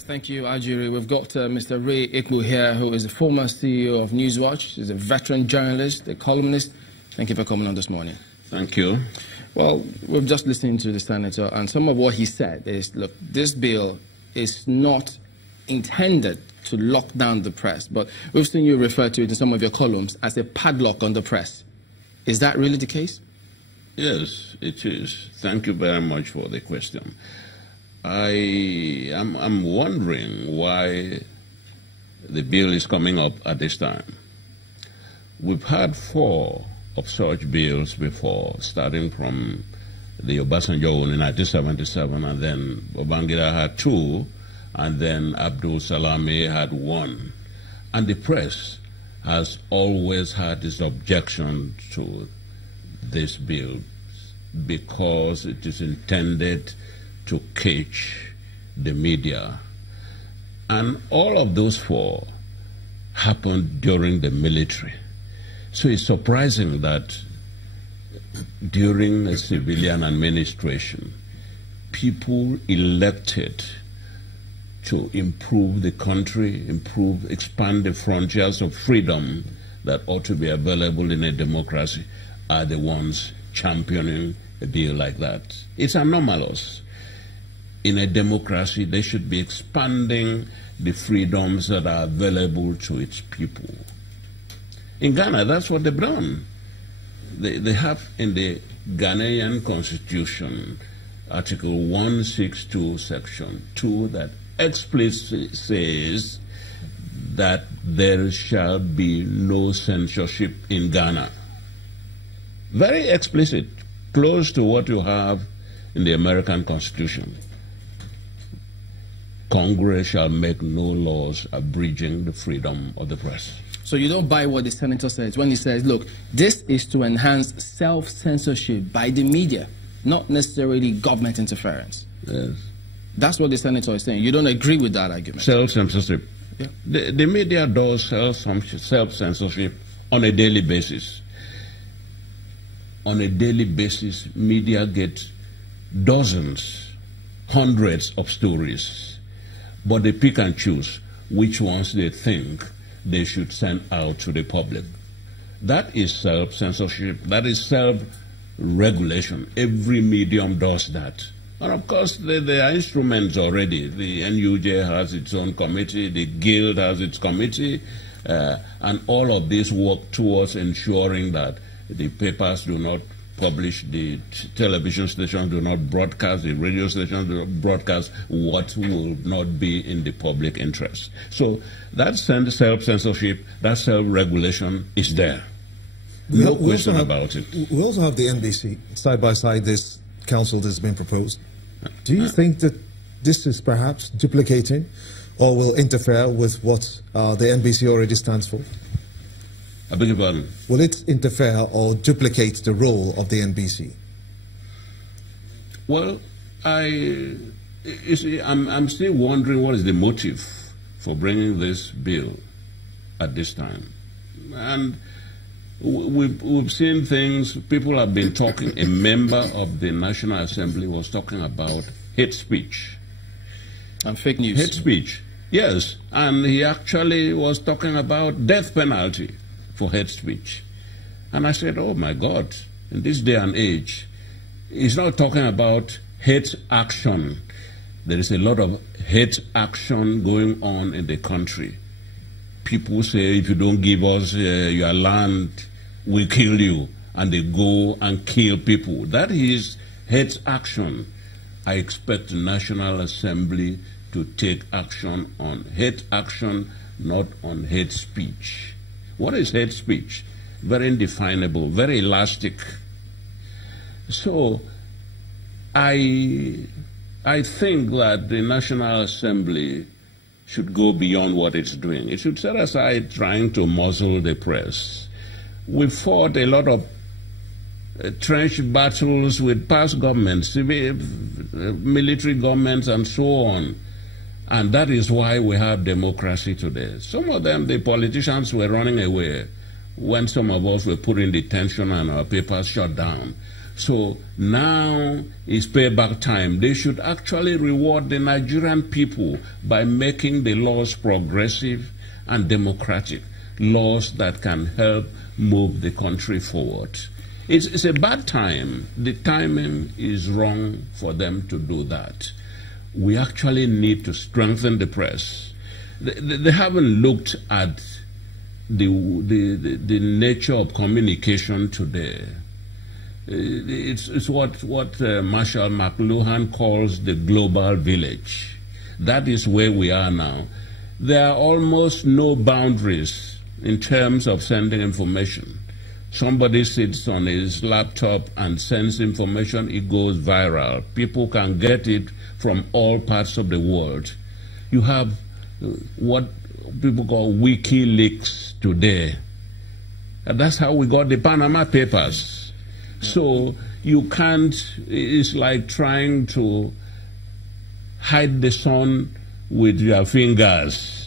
Thank you, Ajiri. We've got Mr. Ray Ekpu here, who is the former CEO of Newswatch. He's a veteran journalist, a columnist. Thank you for coming on this morning. Thank you. Well, we've just listened to the senator, and some of what he said is, look, this bill is not intended to lock down the press, but we've seen you refer to it in some of your columns as a padlock on the press. Is that really the case? Yes, it is. Thank you very much for the question. I'm wondering why the bill is coming up at this time. We've had 4 of such bills before, starting from the Obasanjo one in 1977, and then Babangida had 2, and then Abdul Salami had 1. And the press has always had this objection to this bill because it is intended to cage the media. And all of those 4 happened during the military. So it's surprising that during a civilian administration, people elected to improve the country, expand the frontiers of freedom that ought to be available in a democracy are the ones championing a bill like that. It's anomalous. In a democracy, they should be expanding the freedoms that are available to its people. In Ghana, that's what they've done. They have in the Ghanaian constitution, Article 162, Section 2, that explicitly says that there shall be no censorship in Ghana. Very explicit, close to what you have in the American Constitution. Congress shall make no laws abridging the freedom of the press. So you don't buy what the senator says when he says, look, this is to enhance self-censorship by the media, not necessarily government interference. Yes. That's what the senator is saying. You don't agree with that argument? Self-censorship. Yeah. The media does self-censorship on a daily basis. On a daily basis, media get dozens, hundreds of stories, but they pick and choose which ones they think they should send out to the public. That is self-censorship. That is self-regulation. Every medium does that. And of course, there are instruments already. The NUJ has its own committee, the Guild has its committee, and all of this work towards ensuring that the papers do not publish, the television stations do not broadcast, the radio stations do not broadcast what will not be in the public interest. So that self-censorship, that self-regulation is there. No question about it. We also have the NBC, side by side this council that has been proposed. Do you think that this is perhaps duplicating or will interfere with what the NBC already stands for? I beg your pardon? Will it interfere or duplicate the role of the NBC? Well, you see, I'm still wondering what is the motive for bringing this bill at this time. And we've seen things, people have been talking, a member of the National Assembly was talking about hate speech. And fake news. Hate speech, yes. And he actually was talking about death penalty for hate speech. And I said, oh my God, in this day and age, he's not talking about hate action. There is a lot of hate action going on in the country. People say, if you don't give us your land, we'll kill you. And they go and kill people. That is hate action. I expect the National Assembly to take action on hate action, not on hate speech. What is hate speech? Very indefinable, very elastic. So I think that the National Assembly should go beyond what it's doing. It should set aside trying to muzzle the press. We fought a lot of trench battles with past governments, civil, military governments, and so on. And that is why we have democracy today. Some of them, the politicians were running away when some of us were put in detention and our papers shut down. So now is payback time. They should actually reward the Nigerian people by making the laws progressive and democratic, laws that can help move the country forward. It's a bad time. The timing is wrong for them to do that. We actually need to strengthen the press. They haven't looked at the nature of communication today. It's what Marshall McLuhan calls the global village. That is where we are now. There are almost no boundaries in terms of sending information. Somebody sits on his laptop and sends information, it goes viral. People can get it from all parts of the world. You have what people call WikiLeaks today. And that's how we got the Panama Papers. So you can't, it's like trying to hide the sun with your fingers.